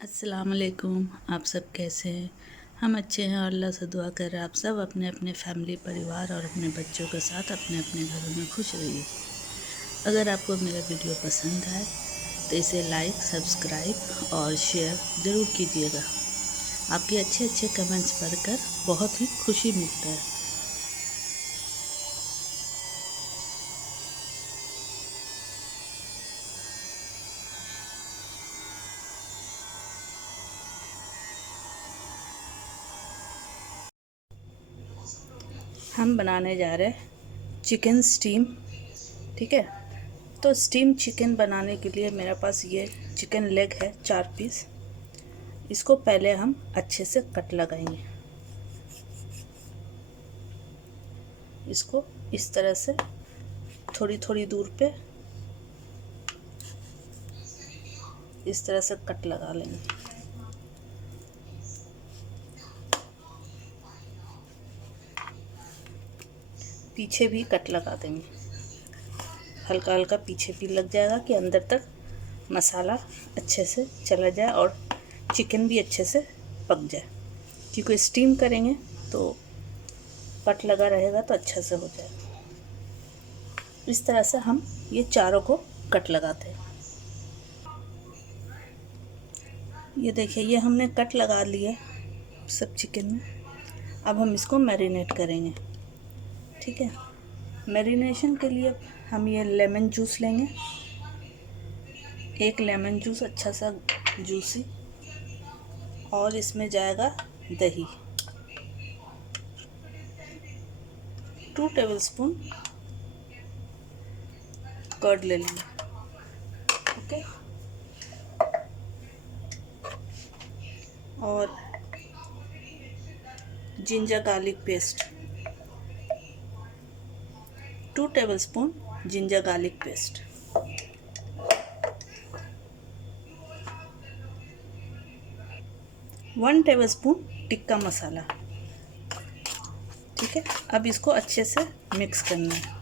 अस्सलाम वालेकुम। आप सब कैसे हैं? हम अच्छे हैं और अल्लाह से दुआ कर रहे हैं आप सब अपने अपने फैमिली परिवार और अपने बच्चों के साथ अपने अपने घरों में खुश रहिए। अगर आपको मेरा वीडियो पसंद आए तो इसे लाइक, सब्सक्राइब और शेयर ज़रूर कीजिएगा। आपके अच्छे अच्छे कमेंट्स पढ़कर बहुत ही खुशी मिलता है। हम बनाने जा रहे हैं चिकन स्टीम। ठीक है, तो स्टीम चिकन बनाने के लिए मेरे पास ये चिकन लेग है 4 पीस। इसको पहले हम अच्छे से कट लगाएंगे। इसको इस तरह से थोड़ी थोड़ी दूर पे इस तरह से कट लगा लेंगे। पीछे भी कट लगा देंगे, हल्का हल्का पीछे भी लग जाएगा कि अंदर तक मसाला अच्छे से चला जाए और चिकन भी अच्छे से पक जाए। क्योंकि स्टीम करेंगे तो कट लगा रहेगा तो अच्छा से हो जाएगा। इस तरह से हम ये चारों को कट लगाते हैं। ये देखिए, ये हमने कट लगा लिया सब चिकन में। अब हम इसको मैरिनेट करेंगे। ठीक है, मैरिनेशन के लिए हम ये लेमन जूस लेंगे। एक लेमन जूस अच्छा सा जूसी, और इसमें जाएगा दही 2 टेबलस्पून कर्ड ले लेंगे। ओके, और ginger garlic paste 2 tablespoon ginger garlic paste. One tablespoon tikka masala. ठीक है, अब इसको अच्छे से मिक्स करना है।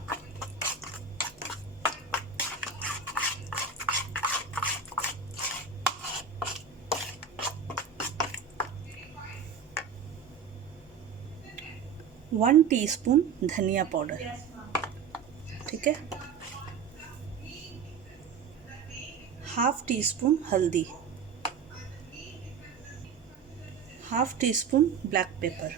वन टीस्पून धनिया पाउडर। ठीक है, हाफ टी स्पून हल्दी, half teaspoon black pepper,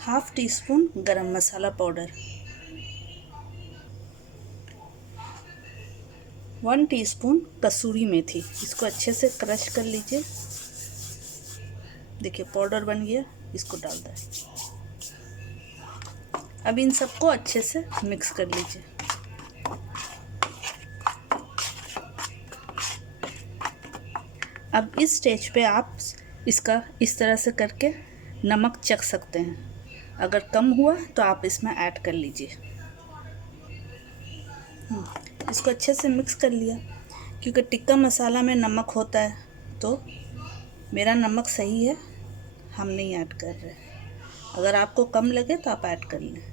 half teaspoon garam masala powder, 1 teaspoon कसूरी मेथी। इसको अच्छे से क्रश कर लीजिए। देखिए पाउडर बन गया, इसको डाल दें। अब इन सबको अच्छे से मिक्स कर लीजिए। अब इस स्टेज पे आप इसका इस तरह से करके नमक चख सकते हैं। अगर कम हुआ तो आप इसमें ऐड कर लीजिए। इसको अच्छे से मिक्स कर लिया। क्योंकि टिक्का मसाला में नमक होता है, तो मेरा नमक सही है, हम नहीं ऐड कर रहे। अगर आपको कम लगे तो आप ऐड कर लें।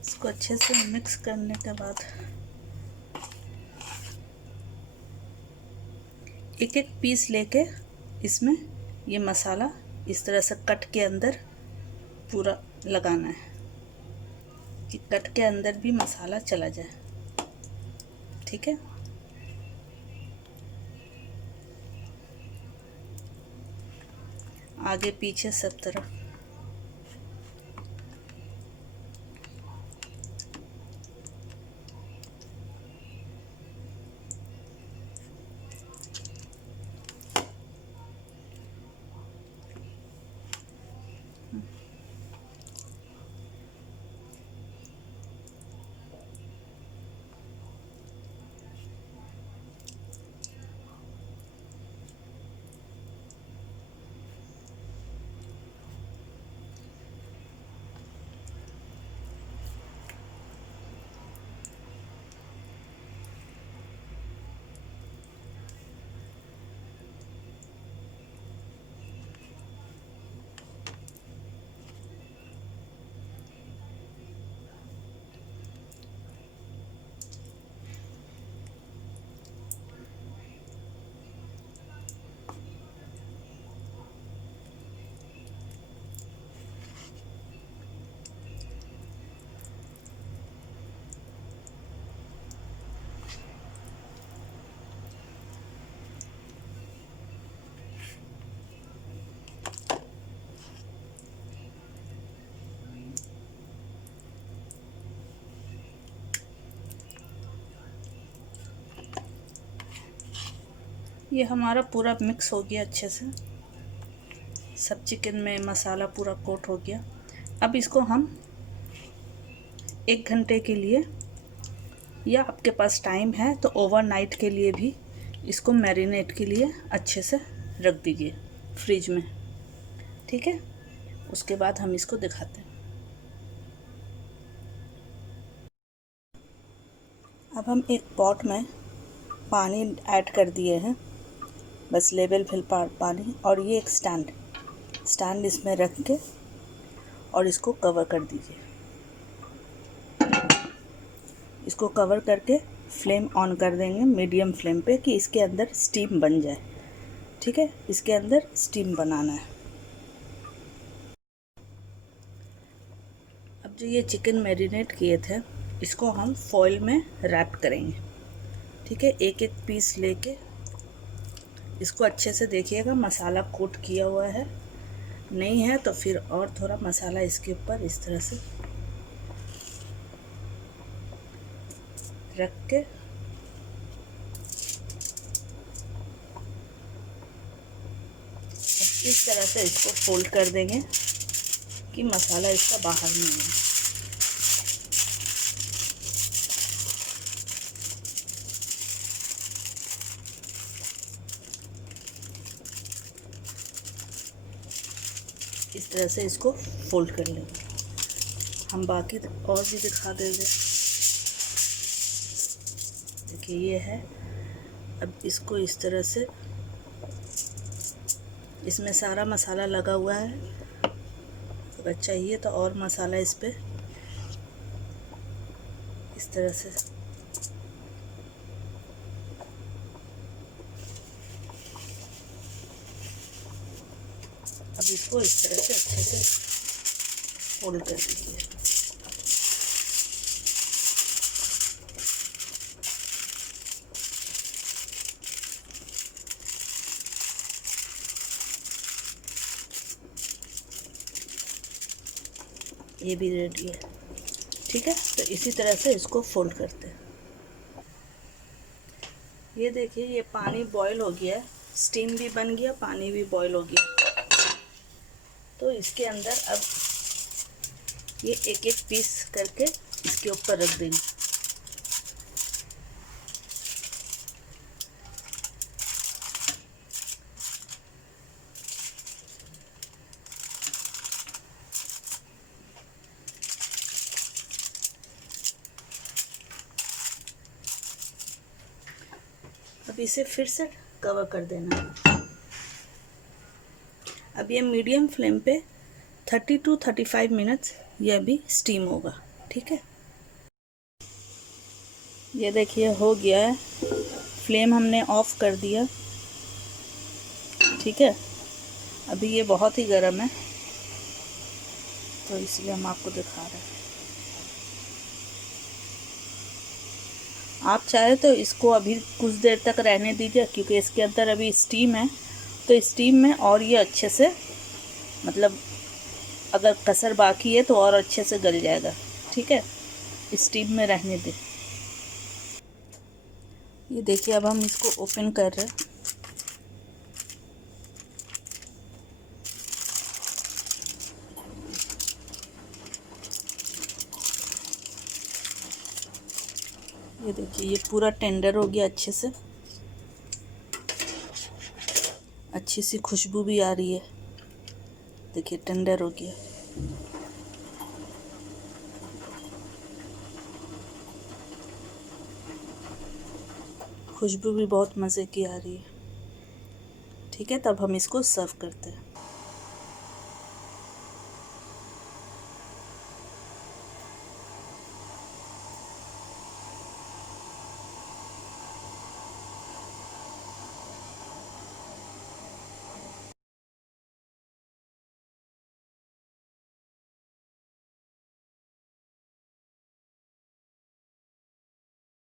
इसको अच्छे से मिक्स करने के बाद एक एक पीस लेके इसमें ये मसाला इस तरह से कट के अंदर पूरा लगाना है कि कट के अंदर भी मसाला चला जाए। ठीक है, आगे पीछे सब तरफ। ये हमारा पूरा मिक्स हो गया अच्छे से, सब चिकन में मसाला पूरा कोट हो गया। अब इसको हम 1 घंटे के लिए, या आपके पास टाइम है तो ओवरनाइट के लिए भी इसको मैरिनेट के लिए अच्छे से रख दीजिए फ्रिज में, ठीक है। उसके बाद हम इसको दिखाते हैं। अब हम एक पॉट में पानी ऐड कर दिए हैं, बस लेवल फिल पानी, और ये एक स्टैंड इसमें रख के और इसको कवर कर दीजिए। इसको कवर करके फ्लेम ऑन कर देंगे मीडियम फ्लेम पे कि इसके अंदर स्टीम बन जाए, ठीक है। इसके अंदर स्टीम बनाना है। अब जो ये चिकन मैरिनेट किए थे इसको हम फॉइल में रैप करेंगे, ठीक है। एक एक पीस लेके इसको अच्छे से देखिएगा मसाला कोट किया हुआ है, नहीं है तो फिर और थोड़ा मसाला इसके ऊपर इस तरह से रख के इस तरह से इसको फोल्ड कर देंगे कि मसाला इसका बाहर नहीं है। इस तरह से इसको फोल्ड कर लेंगे। हम बाकी और भी दिखा देंगे। देखिए ये है। अब इसको इस तरह से, इसमें सारा मसाला लगा हुआ है, अगर चाहिए तो और मसाला इस पे इस तरह से अब इसको इस तरह से अच्छे से फोल्ड कर दीजिए। ये भी रेडी है, ठीक है। तो इसी तरह से इसको फोल्ड करते हैं। ये देखिए ये पानी बॉईल हो गया है, स्टीम भी बन गया, पानी भी बॉईल हो गया। तो इसके अंदर अब ये एक एक पीस करके इसके ऊपर रख देंगे। अब इसे फिर से कवर कर देना है। अब ये मीडियम फ्लेम पे 30 to 35 मिनट्स ये अभी स्टीम होगा, ठीक है। ये देखिए हो गया है, फ्लेम हमने ऑफ कर दिया, ठीक है। अभी ये बहुत ही गर्म है तो इसलिए हम आपको दिखा रहे हैं। आप चाहे तो इसको अभी कुछ देर तक रहने दीजिए, क्योंकि इसके अंदर अभी स्टीम है, तो स्टीम में और ये अच्छे से, मतलब अगर कसर बाकी है तो और अच्छे से गल जाएगा, ठीक है। स्टीम में रहने दें। ये देखिए अब हम इसको ओपन कर रहे हैं। ये देखिए ये पूरा टेंडर हो गया अच्छे से, अच्छी सी खुशबू भी आ रही है। देखिए टेंडर हो गया। खुशबू भी बहुत मज़े की आ रही है, ठीक है। तब हम इसको सर्व करते हैं।